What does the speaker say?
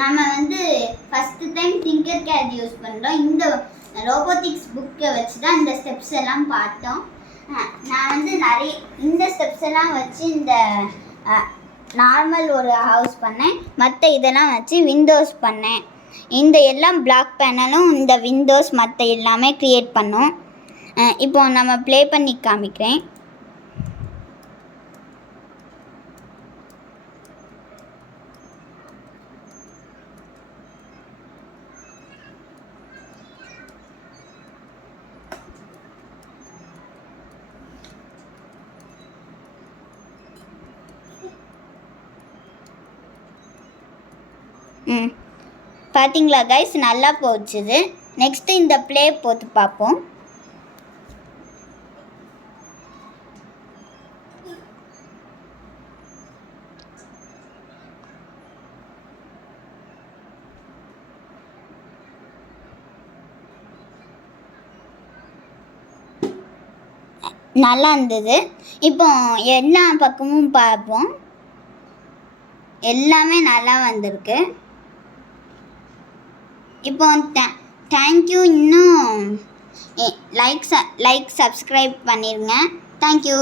நம்ம வந்து first time Tinkercad use பண்ணுறோம். இந்த ரோபோட்டிக்ஸ் புக்கை வச்சு தான் இந்த ஸ்டெப்ஸ் எல்லாம் பார்த்தோம். நான் வந்து நிறைய இந்த ஸ்டெப்ஸ் எல்லாம் வச்சு இந்த நார்மல் ஒரு ஹவுஸ் பண்ணேன். மற்ற இதெல்லாம் வச்சு விண்டோஸ் பண்ணேன். இந்த எல்லாம் பிளாக் பேனலும் இந்த விண்டோஸ் மற்ற எல்லாமே க்ரியேட் பண்ணோம். இப்போ நம்ம ப்ளே பண்ணி காமிக்கிறேன். பார்த்தீங்களா கைஸ், நல்லா போச்சுது. நெக்ஸ்ட்டு இந்த ப்ளே போட்டு பார்ப்போம். நல்லா இருந்தது. இப்போ எல்லா பக்கமும் பார்ப்போம். எல்லாமே நல்லா வந்திருக்கு. இப்போ தேங்க்யூ. இன்னும் லைக் சப்ஸ்கிரைப் பண்ணிடுங்க. தேங்க்யூ.